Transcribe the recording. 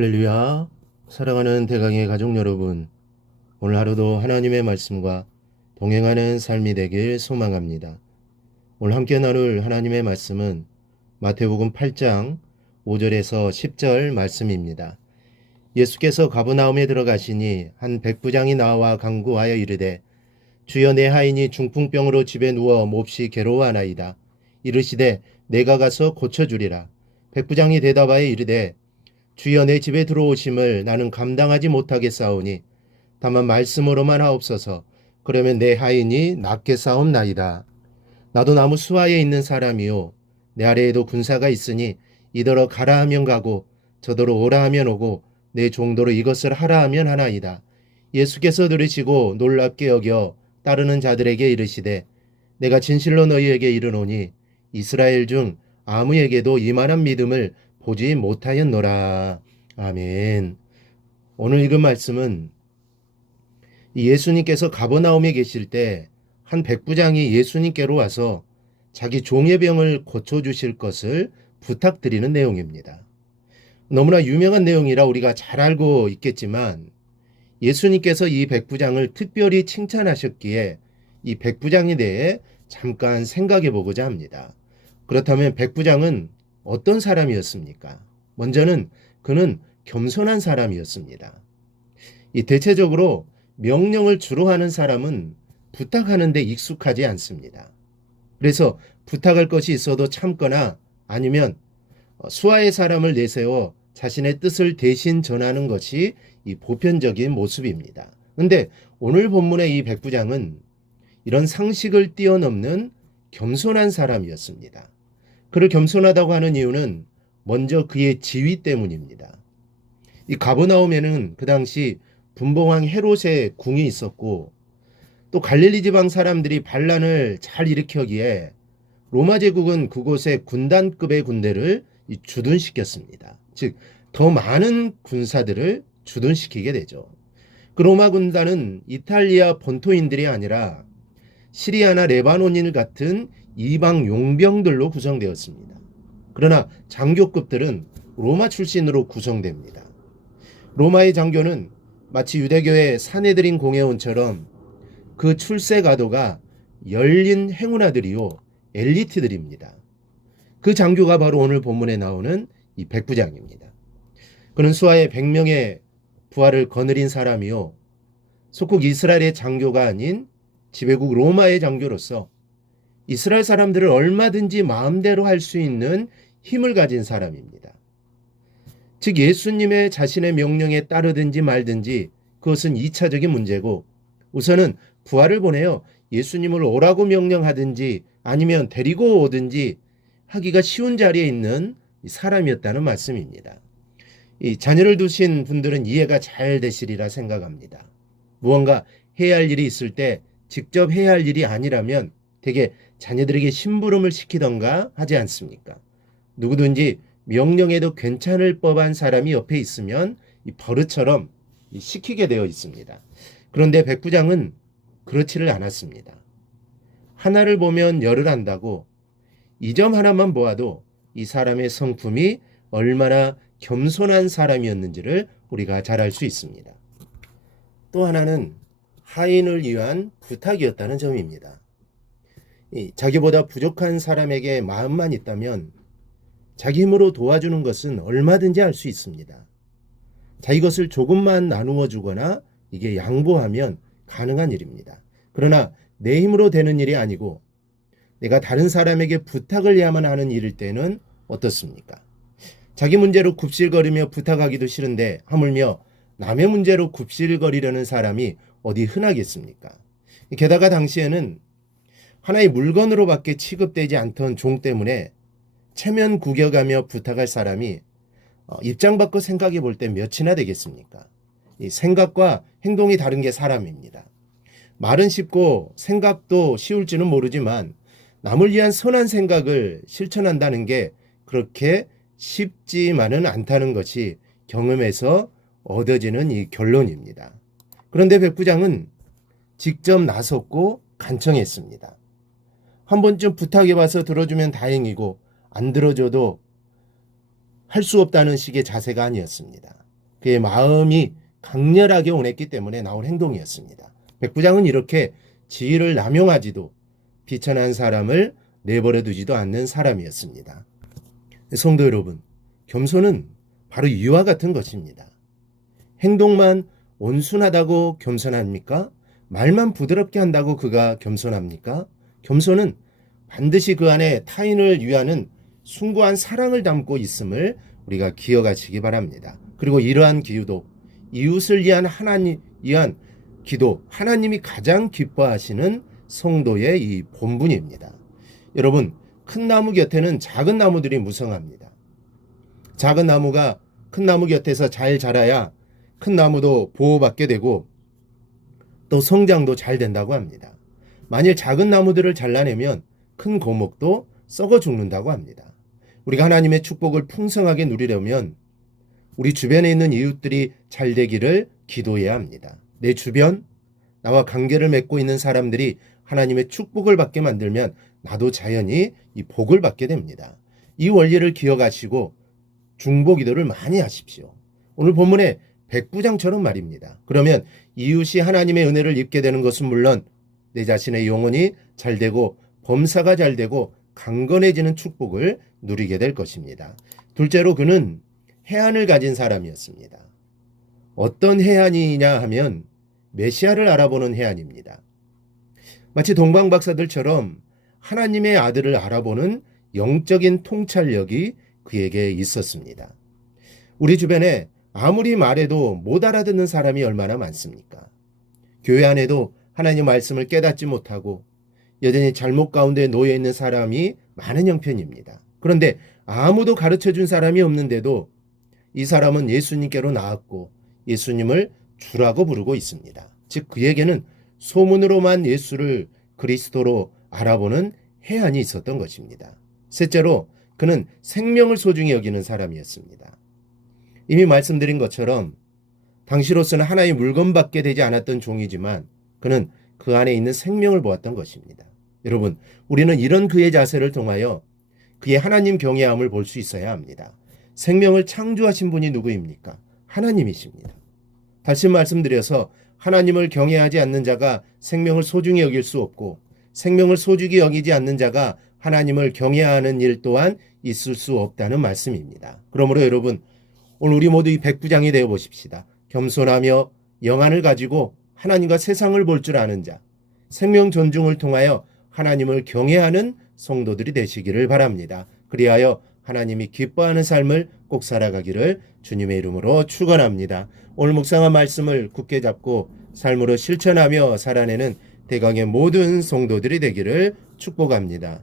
할렐루야. 사랑하는 대강의 가족 여러분, 오늘 하루도 하나님의 말씀과 동행하는 삶이 되길 소망합니다. 오늘 함께 나눌 하나님의 말씀은 마태복음 8장 5절에서 10절 말씀입니다. 예수께서 가버나움에 들어가시니 한 백부장이 나와 간구하여 이르되, 주여, 내 하인이 중풍병으로 집에 누워 몹시 괴로워하나이다. 이르시되, 내가 가서 고쳐주리라. 백부장이 대답하여 이르되, 주여, 내 집에 들어오심을 나는 감당하지 못하겠사오니 다만 말씀으로만 하옵소서. 그러면 내 하인이 낫게 싸움나이다. 나도 나무 수하에 있는 사람이요, 내 아래에도 군사가 있으니 이더러 가라 하면 가고 저더러 오라 하면 오고 내 종도로 이것을 하라 하면 하나이다. 예수께서 들으시고 놀랍게 여겨 따르는 자들에게 이르시되, 내가 진실로 너희에게 이르노니 이스라엘 중 아무에게도 이만한 믿음을 보지 못하였노라. 아멘. 오늘 읽은 말씀은 예수님께서 가버나움에 계실 때 한 백부장이 예수님께로 와서 자기 종의 병을 고쳐주실 것을 부탁드리는 내용입니다. 너무나 유명한 내용이라 우리가 잘 알고 있겠지만 예수님께서 이 백부장을 특별히 칭찬하셨기에 이 백부장에 대해 잠깐 생각해 보고자 합니다. 그렇다면 백부장은 어떤 사람이었습니까? 먼저는 그는 겸손한 사람이었습니다. 이 대체적으로 명령을 주로 하는 사람은 부탁하는 데 익숙하지 않습니다. 그래서 부탁할 것이 있어도 참거나 아니면 수하의 사람을 내세워 자신의 뜻을 대신 전하는 것이 이 보편적인 모습입니다. 그런데 오늘 본문의 이 백부장은 이런 상식을 뛰어넘는 겸손한 사람이었습니다. 그를 겸손하다고 하는 이유는 먼저 그의 지위 때문입니다. 이 가버나움에는 그 당시 분봉왕 헤롯의 궁이 있었고 또 갈릴리 지방 사람들이 반란을 잘 일으키기에 로마 제국은 그곳에 군단급의 군대를 주둔시켰습니다. 즉, 더 많은 군사들을 주둔시키게 되죠. 그 로마 군단은 이탈리아 본토인들이 아니라 시리아나 레바논인 같은 이방 용병들로 구성되었습니다. 그러나 장교급들은 로마 출신으로 구성됩니다. 로마의 장교는 마치 유대교의 사내들인 공회원처럼 그 출세 가도가 열린 행운아들이요, 엘리트들입니다. 그 장교가 바로 오늘 본문에 나오는 이 백부장입니다. 그는 수하의 100명의 부하를 거느린 사람이요, 속국 이스라엘의 장교가 아닌 지배국 로마의 장교로서 이스라엘 사람들을 얼마든지 마음대로 할 수 있는 힘을 가진 사람입니다. 즉, 예수님의 자신의 명령에 따르든지 말든지 그것은 2차적인 문제고, 우선은 부하를 보내어 예수님을 오라고 명령하든지 아니면 데리고 오든지 하기가 쉬운 자리에 있는 사람이었다는 말씀입니다. 이 자녀를 두신 분들은 이해가 잘 되시리라 생각합니다. 무언가 해야 할 일이 있을 때 직접 해야 할 일이 아니라면 대개 자녀들에게 심부름을 시키던가 하지 않습니까? 누구든지 명령해도 괜찮을 법한 사람이 옆에 있으면 이 버릇처럼 시키게 되어 있습니다. 그런데 백부장은 그렇지를 않았습니다. 하나를 보면 열을 안다고 이 점 하나만 보아도 이 사람의 성품이 얼마나 겸손한 사람이었는지를 우리가 잘 알 수 있습니다. 또 하나는 하인을 위한 부탁이었다는 점입니다. 자기보다 부족한 사람에게 마음만 있다면 자기 힘으로 도와주는 것은 얼마든지 할 수 있습니다. 자기 것을 조금만 나누어 주거나 이게 양보하면 가능한 일입니다. 그러나 내 힘으로 되는 일이 아니고 내가 다른 사람에게 부탁을 해야만 하는 일일 때는 어떻습니까? 자기 문제로 굽실거리며 부탁하기도 싫은데 하물며 남의 문제로 굽실거리려는 사람이 어디 흔하겠습니까? 게다가 당시에는 하나의 물건으로밖에 취급되지 않던 종 때문에 체면 구겨가며 부탁할 사람이 입장 바꿔 생각해 볼 때 몇이나 되겠습니까? 이 생각과 행동이 다른 게 사람입니다. 말은 쉽고 생각도 쉬울지는 모르지만 남을 위한 선한 생각을 실천한다는 게 그렇게 쉽지만은 않다는 것이 경험에서 얻어지는 이 결론입니다. 그런데 백부장은 직접 나섰고 간청했습니다. 한 번쯤 부탁해봐서 들어주면 다행이고 안 들어줘도 할 수 없다는 식의 자세가 아니었습니다. 그의 마음이 강렬하게 원했기 때문에 나온 행동이었습니다. 백부장은 이렇게 지위를 남용하지도 비천한 사람을 내버려 두지도 않는 사람이었습니다. 성도 여러분, 겸손은 바로 이와 같은 것입니다. 행동만 온순하다고 겸손합니까? 말만 부드럽게 한다고 그가 겸손합니까? 겸손은 반드시 그 안에 타인을 위하는 숭고한 사랑을 담고 있음을 우리가 기억하시기 바랍니다. 그리고 이러한 기도, 이웃을 위한 기도, 하나님이 가장 기뻐하시는 성도의 이 본분입니다. 여러분, 큰 나무 곁에는 작은 나무들이 무성합니다. 작은 나무가 큰 나무 곁에서 잘 자라야 큰 나무도 보호받게 되고 또 성장도 잘 된다고 합니다. 만일 작은 나무들을 잘라내면 큰 고목도 썩어 죽는다고 합니다. 우리가 하나님의 축복을 풍성하게 누리려면 우리 주변에 있는 이웃들이 잘 되기를 기도해야 합니다. 내 주변, 나와 관계를 맺고 있는 사람들이 하나님의 축복을 받게 만들면 나도 자연히 이 복을 받게 됩니다. 이 원리를 기억하시고 중보기도를 많이 하십시오. 오늘 본문에 백부장처럼 말입니다. 그러면 이웃이 하나님의 은혜를 입게 되는 것은 물론 내 자신의 영혼이 잘 되고 범사가 잘 되고 강건해지는 축복을 누리게 될 것입니다. 둘째로 그는 해안을 가진 사람이었습니다. 어떤 해안이냐 하면 메시아를 알아보는 해안입니다. 마치 동방박사들처럼 하나님의 아들을 알아보는 영적인 통찰력이 그에게 있었습니다. 우리 주변에 아무리 말해도 못 알아듣는 사람이 얼마나 많습니까? 교회 안에도 하나님 말씀을 깨닫지 못하고 여전히 잘못 가운데 놓여 있는 사람이 많은 형편입니다. 그런데 아무도 가르쳐 준 사람이 없는데도 이 사람은 예수님께로 나왔고 예수님을 주라고 부르고 있습니다. 즉 그에게는 소문으로만 예수를 그리스도로 알아보는 해안이 있었던 것입니다. 셋째로 그는 생명을 소중히 여기는 사람이었습니다. 이미 말씀드린 것처럼 당시로서는 하나의 물건밖에 되지 않았던 종이지만 그는 그 안에 있는 생명을 보았던 것입니다. 여러분, 우리는 이런 그의 자세를 통하여 그의 하나님 경외함을 볼 수 있어야 합니다. 생명을 창조하신 분이 누구입니까? 하나님이십니다. 다시 말씀드려서 하나님을 경외하지 않는 자가 생명을 소중히 여길 수 없고 생명을 소중히 여기지 않는 자가 하나님을 경외하는 일 또한 있을 수 없다는 말씀입니다. 그러므로 여러분, 오늘 우리 모두 이 백부장이 되어 보십시다. 겸손하며 영안을 가지고 하나님과 세상을 볼 줄 아는 자, 생명 존중을 통하여 하나님을 경외하는 성도들이 되시기를 바랍니다. 그리하여 하나님이 기뻐하는 삶을 꼭 살아가기를 주님의 이름으로 축원합니다. 오늘 묵상한 말씀을 굳게 잡고 삶으로 실천하며 살아내는 대강의 모든 성도들이 되기를 축복합니다.